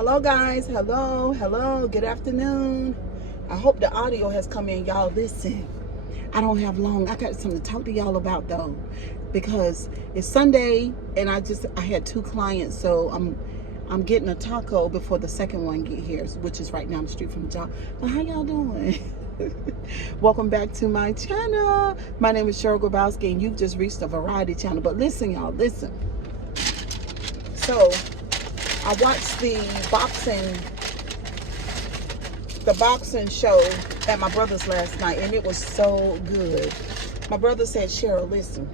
Hello guys, hello, good afternoon. I hope the audio has come in. Y'all listen, I don't have long. I got something to talk to y'all about though, because it's Sunday and I had 2 clients, so I'm getting a taco before the second one get here, which is right down the street from the job. But how y'all doing? Welcome back to my channel. My name is Cheryl Grabowski and you've just reached a variety channel. But listen y'all, listen. So I watched the boxing show at my brother's last night, and it was so good. My brother said, Cheryl, listen.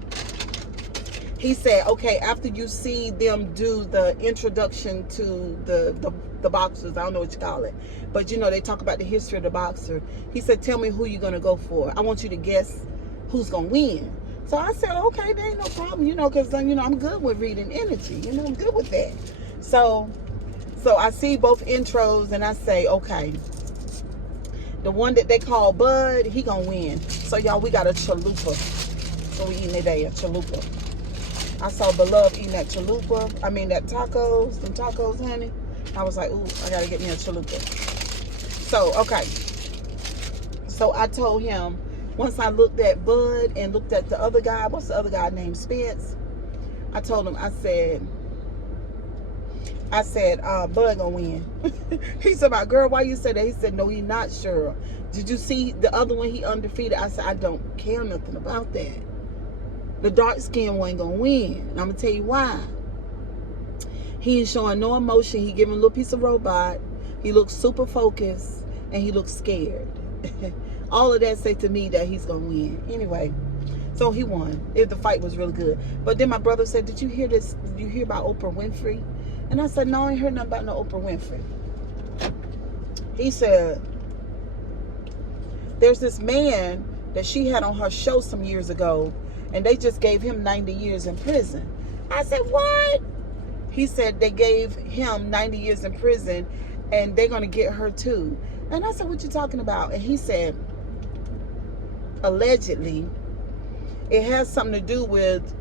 He said, okay, after you see them do the introduction to the boxers, I don't know what you call it, but you know, they talk about the history of the boxer. He said, tell me who you're going to go for. I want you to guess who's going to win. So I said, okay, there ain't no problem, you know, because, you know, I'm good with reading energy. You know, I'm good with that. So I see both intros and I say, okay, the one that they call Bud, he gonna win. So y'all, we got a chalupa. So we eating today, a chalupa. I saw Beloved eating that chalupa. I mean that tacos, honey. I was like, ooh, I gotta get me a chalupa. So, okay. So I told him, once I looked at Bud and looked at the other guy, what's the other guy named Spence? I told him, I said, Bud gonna win. He said, my girl, why you say that? He said, no, he not sure. Did you see the other one? He undefeated. I said, I don't care nothing about that. The dark skinned one gonna win. And I'm gonna tell you why. He ain't showing no emotion. He giving a little piece of robot. He looks super focused and he looks scared. All of that say to me that he's gonna win. Anyway, so he won. The fight was really good. But then my brother said, did you hear this? Did you hear about Oprah Winfrey? And I said, no, I ain't heard nothing about no Oprah Winfrey. He said, there's this man that she had on her show some years ago, and they just gave him 90 years in prison. I said, what? He said they gave him 90 years in prison, and they're going to get her too. And I said, what you talking about? And he said, allegedly, it has something to do with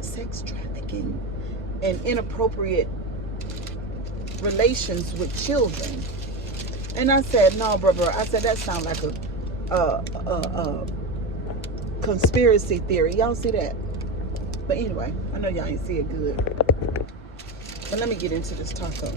sex trafficking and inappropriate relations with children. And I said, no, brother. I said, that sounds like a conspiracy theory. Y'all see that? But anyway, I know y'all ain't see it good. But let me get into this taco.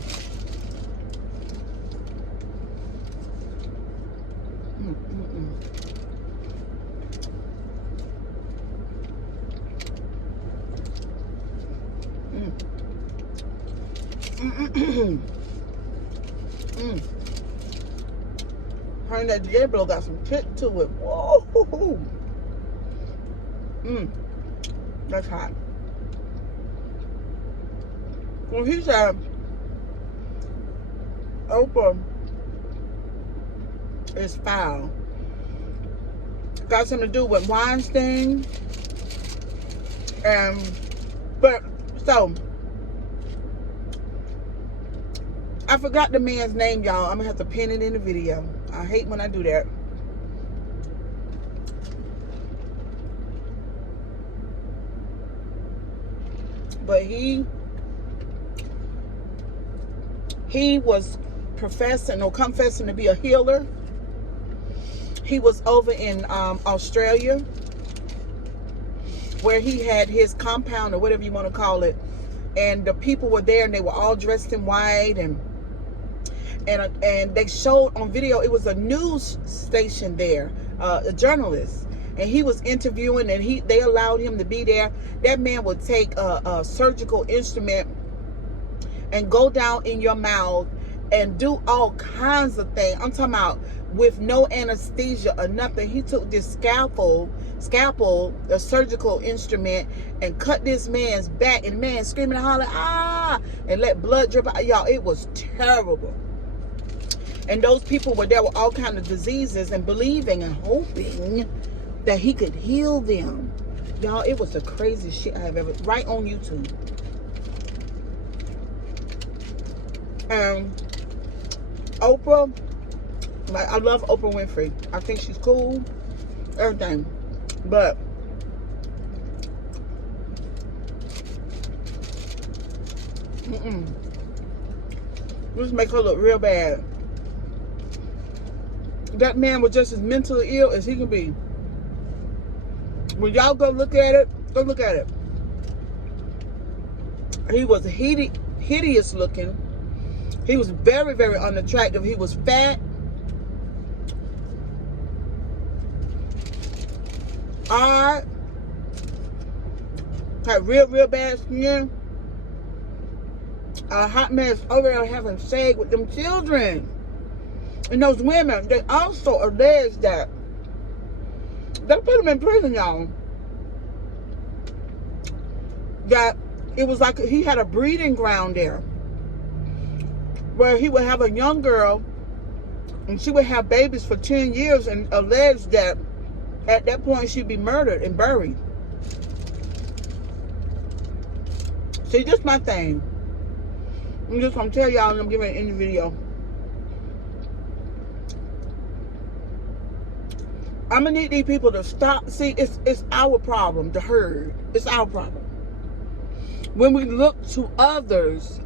Honey, that Diablo got some kick to it. Whoa. That's hot. Well, he said, Oprah is foul. Got something to do with Weinstein. But, so, I forgot the man's name, y'all. I'm going to have to pin it in the video. I hate when I do that. But he was confessing to be a healer. He was over in Australia, where he had his compound, or whatever you want to call it. And the people were there, and they were all dressed in white, and they showed on video. It was a news station there, a journalist, and he was interviewing, and they allowed him to be there. That man would take a surgical instrument and go down in your mouth and do all kinds of things. I'm talking about with no anesthesia or nothing. He took this scalpel, a surgical instrument, and cut this man's back, and the man screaming and hollering, ah, and let blood drip out. Y'all, it was terrible. And those people were there with all kinds of diseases and believing and hoping that he could heal them. Y'all, it was the craziest shit I have ever, right on YouTube. Oprah, like, I love Oprah Winfrey. I think she's cool, everything. But Just make her look real bad. That man was just as mentally ill as he can be. When y'all go look at it, go look at it. He was hideous looking. He was very, very unattractive. He was fat. Odd. Had real, real bad skin. A hot mess over there having sex with them children. And those women, they also alleged that they put him in prison, y'all. That it was like he had a breeding ground there where he would have a young girl and she would have babies for 10 years and alleged that at that point she'd be murdered and buried. See, this is my thing. I'm just gonna tell y'all and I'm giving it in the video. I'm gonna need these people to stop. See, it's our problem, the herd. It's our problem. When we look to others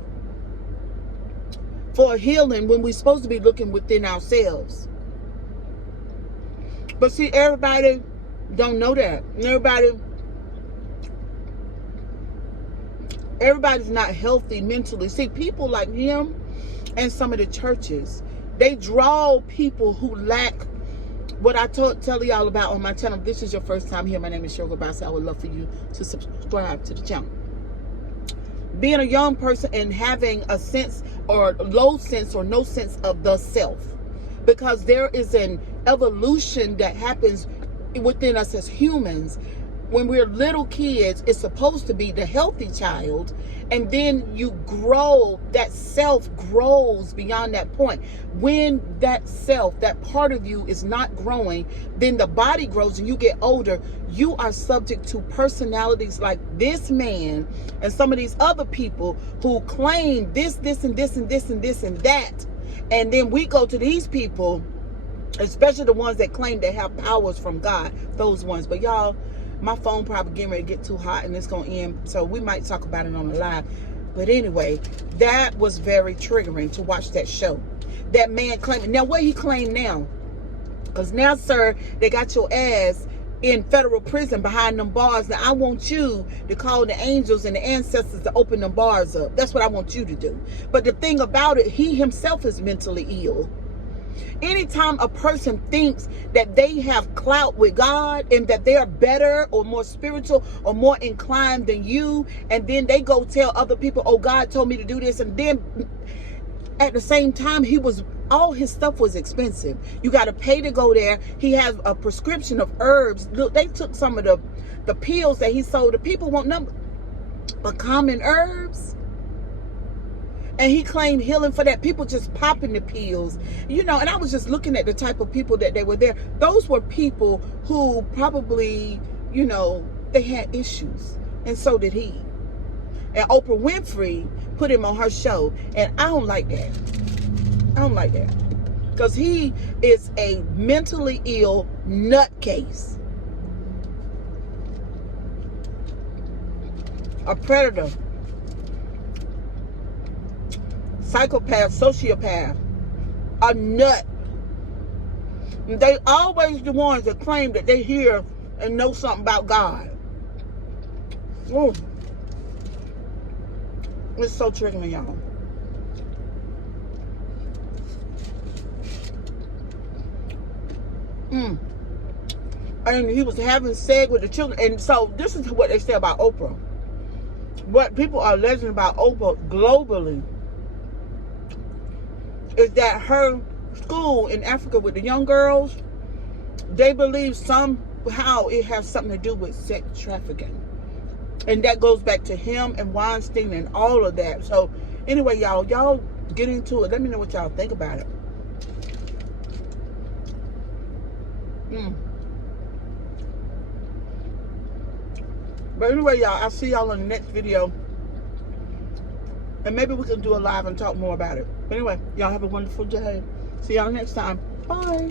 for healing, when we're supposed to be looking within ourselves. But see, everybody don't know that. Everybody's not healthy mentally. See, people like him and some of the churches, they draw people who lack what I tell y'all about on my channel. If this is your first time here, my name is Cheryl Bassett. I would love for you to subscribe to the channel. Being a young person and having a sense or low sense or no sense of the self, because there is an evolution that happens within us as humans. When we're little kids, it's supposed to be the healthy child, and then you grow, that self grows beyond that point. When that self, that part of you is not growing, then the body grows and you get older. You are subject to personalities like this man and some of these other people who claim this, and this, and this, and this, and that. And then we go to these people, especially the ones that claim they have powers from God, those ones. But y'all, my phone probably getting ready to get too hot and it's going to end. So we might talk about it on the live. But anyway, that was very triggering to watch that show. That man claiming. Now, what he claimed now? Because now, sir, they got your ass in federal prison behind them bars. Now, I want you to call the angels and the ancestors to open them bars up. That's what I want you to do. But the thing about it, he himself is mentally ill. Anytime a person thinks that they have clout with God and that they are better or more spiritual or more inclined than you, and then they go tell other people, oh, God told me to do this, and then at the same time, all his stuff was expensive. You got to pay to go there. He has a prescription of herbs. Look, they took some of the pills that he sold. The people want nothing but common herbs. And he claimed healing for that. People just popping the pills, and I was just looking at the type of people that they were there. Those were people who probably, they had issues. And so did he. And Oprah Winfrey put him on her show. And I don't like that. I don't like that. Because he is a mentally ill nutcase. A predator. Psychopath, sociopath, a nut. They always the ones that claim that they hear and know something about God. Ooh. It's so triggering, y'all. And he was having sex with the children. And so this is what they say about Oprah. What people are alleging about Oprah globally is that her school in Africa with the young girls, they believe somehow it has something to do with sex trafficking. And that goes back to him and Weinstein and all of that. So anyway, y'all get into it. Let me know what y'all think about it. But anyway, y'all, I'll see y'all in the next video. And maybe we can do a live and talk more about it. But anyway, y'all have a wonderful day. See y'all next time. Bye.